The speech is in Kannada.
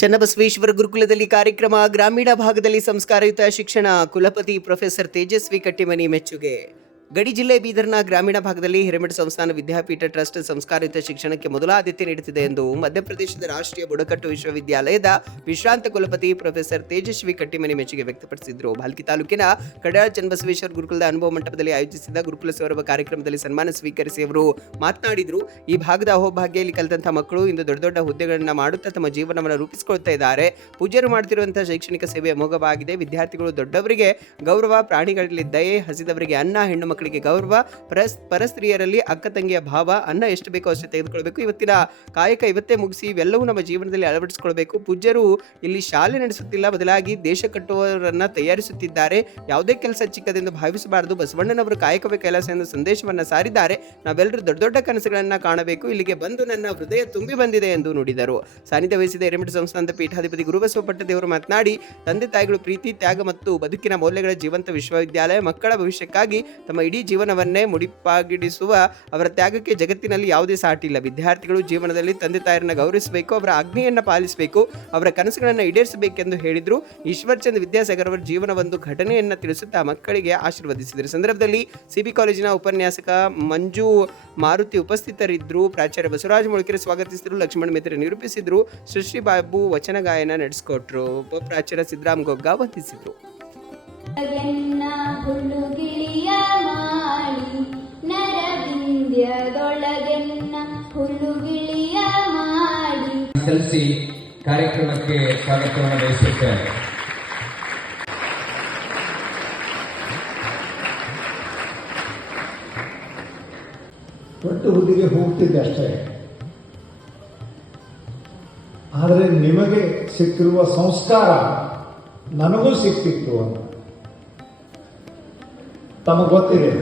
ಚನ್ನಬಸವೇಶ್ವರ ಗುರುಕುಲದಲ್ಲಿ ಕಾರ್ಯಕ್ರಮ. ಗ್ರಾಮೀಣ ಭಾಗದಲ್ಲಿ ಸಂಸ್ಕಾರಯುತ ಶಿಕ್ಷಣ. ಕುಲಪತಿ ಪ್ರೊಫೆಸರ್ ತೇಜಸ್ವಿ ಕಟ್ಟಿಮನಿ ಮೆಚ್ಚುಗೆ. ಗಡಿ ಜಿಲ್ಲೆ ಬೀದರ್ನ ಗ್ರಾಮೀಣ ಭಾಗದಲ್ಲಿ ಹಿರೇಮಠ ಸಂಸ್ಥಾನ ವಿದ್ಯಾಪೀಠ ಟ್ರಸ್ಟ್ ಸಂಸ್ಕಾರಯುತ ಶಿಕ್ಷಣಕ್ಕೆ ಮೊದಲ ಆದ್ಯತೆ ನೀಡುತ್ತಿದೆ ಎಂದು ಮಧ್ಯಪ್ರದೇಶದ ರಾಷ್ಟ್ರೀಯ ಬುಡಕಟ್ಟು ವಿಶ್ವವಿದ್ಯಾಲಯದ ವಿಶ್ರಾಂತ ಕುಲಪತಿ ಪ್ರೊಫೆಸರ್ ತೇಜಸ್ವಿ ಕಟ್ಟಿಮನಿ ಮೆಚ್ಚುಗೆ ವ್ಯಕ್ತಪಡಿಸಿದರು. ಭಾಲ್ಕಿ ತಾಲೂಕಿನ ಕಡಾಳ ಚನ್ನಬಸವೇಶ್ವರ ಗುರುಕುಲದ ಅನುಭವ ಮಂಟಪದಲ್ಲಿ ಆಯೋಜಿಸಿದ ಗುರುಕುಲ ಸೌರಭ ಕಾರ್ಯಕ್ರಮದಲ್ಲಿ ಸನ್ಮಾನ ಸ್ವೀಕರಿಸಿ ಅವರು ಮಾತನಾಡಿದರು. ಈ ಭಾಗದ ಅಹೋಭಾಗ್ಯದಲ್ಲಿ ಕಲಿತಂತಹ ಮಕ್ಕಳು ಇಂದು ದೊಡ್ಡ ದೊಡ್ಡ ಹುದ್ದೆಗಳನ್ನು ಮಾಡುತ್ತಾ ತಮ್ಮ ಜೀವನವನ್ನು ರೂಪಿಸಿಕೊಳ್ತಾ ಇದ್ದಾರೆ. ಪೂಜ್ಯರು ಮಾಡುತ್ತಿರುವಂತಹ ಶೈಕ್ಷಣಿಕ ಸೇವೆ ಅಮೋಘವಾಗಿದೆ. ವಿದ್ಯಾರ್ಥಿಗಳು ದೊಡ್ಡವರಿಗೆ ಗೌರವ, ಪ್ರಾಣಿಗಳಲ್ಲಿ ದಯೆ, ಹಸಿದವರಿಗೆ ಅನ್ನ, ಹೆಣ್ಣು ಮಕ್ಕಳಿಗೆ ಗೌರವ, ಪರಸ್ತ್ರೀಯರಲ್ಲಿ ಅಕ್ಕ ತಂಗಿಯ ಭಾವ, ಅನ್ನ ಎಷ್ಟು ಬೇಕೋ ಅಷ್ಟೇ ತೆಗೆದುಕೊಳ್ಬೇಕು. ಇವತ್ತಿನ ಕಾಯಕ ಇವತ್ತೇ ಮುಗಿಸಿ ಇವೆಲ್ಲವೂ ನಮ್ಮ ಜೀವನದಲ್ಲಿ ಅಳವಡಿಸಿಕೊಳ್ಬೇಕು. ಪೂಜ್ಯರು ಇಲ್ಲಿ ಶಾಲೆ ನಡೆಸುತ್ತಿಲ್ಲ, ಬದಲಾಗಿ ದೇಶ ಕಟ್ಟುವವರನ್ನ ತಯಾರಿಸುತ್ತಿದ್ದಾರೆ. ಯಾವುದೇ ಕೆಲಸ ಚಿಕ್ಕದೆಂದು ಭಾವಿಸಬಾರದು. ಬಸವಣ್ಣನವರು ಕಾಯಕವೇ ಕೆಲಸ ಎಂದು ಸಂದೇಶವನ್ನ ಸಾರಿದ್ದಾರೆ. ನಾವೆಲ್ಲರೂ ದೊಡ್ಡ ದೊಡ್ಡ ಕನಸುಗಳನ್ನ ಕಾಣಬೇಕು. ಇಲ್ಲಿಗೆ ಬಂದು ನನ್ನ ಹೃದಯ ತುಂಬಿ ಬಂದಿದೆ ಎಂದು ನುಡಿದರು. ಸಾನ್ನಿಧ್ಯ ವಹಿಸಿದ ಹಿರೇಮಠ ಸಂಸ್ಥಾನದ ಪೀಠಾಧಿಪತಿ ಗುರುಬಸವ ಪಟ್ಟದೇವರು ಮಾತನಾಡಿ, ತಂದೆ ತಾಯಿಗಳು ಪ್ರೀತಿ, ತ್ಯಾಗ ಮತ್ತು ಬದುಕಿನ ಮೌಲ್ಯಗಳ ಜೀವಂತ ವಿಶ್ವವಿದ್ಯಾಲಯ. ಮಕ್ಕಳ ಭವಿಷ್ಯಕ್ಕಾಗಿ ತಮ್ಮ ಇಡೀ ಜೀವನವನ್ನೇ ಮುಡಿಪಾಗಿಡಿಸುವ ಅವರ ತ್ಯಾಗಕ್ಕೆ ಜಗತ್ತಿನಲ್ಲಿ ಯಾವುದೇ ಸಾಟಿ ಇಲ್ಲ. ವಿದ್ಯಾರ್ಥಿಗಳು ಜೀವನದಲ್ಲಿ ತಂದೆ ತಾಯಿಯರನ್ನ ಗೌರವಿಸಬೇಕು, ಅವರ ಆಜ್ಞೆಯನ್ನ ಪಾಲಿಸಬೇಕು, ಅವರ ಕನಸುಗಳನ್ನು ಈಡೇರಿಸಬೇಕೆಂದು ಹೇಳಿದರು. ಈಶ್ವರ್ಚಂದ್ ವಿದ್ಯಾಸಾಗರ್ ಅವರ ಜೀವನ ಒಂದು ಘಟನೆಯನ್ನ ತಿಳಿಸುತ್ತಾ ಮಕ್ಕಳಿಗೆ ಆಶೀರ್ವದಿಸಿದರು. ಸಂದರ್ಭದಲ್ಲಿ ಸಿಬಿ ಕಾಲೇಜಿನ ಉಪನ್ಯಾಸಕ ಮಂಜು ಮಾರುತಿ ಉಪಸ್ಥಿತರಿದ್ದರು. ಪ್ರಾಚಾರ್ಯ ಬಸವರಾಜ ಮೊಳಕೆರೆ ಸ್ವಾಗತಿಸಿದರು. ಲಕ್ಷ್ಮಣ ಮಿತ್ರ ನಿರೂಪಿಸಿದರು. ಸೃಷ್ಟಿ ಬಾಬು ವಚನ ಗಾಯನ ನಡೆಸಿಕೊಟ್ರು. ಉಪಪ್ರಾಚಾರ್ಯ ಸಿದ್ದರಾಮ್ ಗೊಗ್ಗ ವಂದಿಸಿದರು. ಸಲ್ಲಿಸಿ ಕಾರ್ಯಕ್ರಮಕ್ಕೆ ಸ್ವಾಗತವನ್ನು ಬಯಸುತ್ತೇನೆ. ದೊಡ್ಡ ಹುದ್ದೆಗೆ ಹೋಗ್ತಿದ್ದೆ ಅಷ್ಟೇ. ಆದರೆ ನಿಮಗೆ ಸಿಕ್ಕಿರುವ ಸಂಸ್ಕಾರ ನನಗೂ ಸಿಕ್ತಿತ್ತು ಅಂತ ತಮಗೆ ಗೊತ್ತಿದೆ.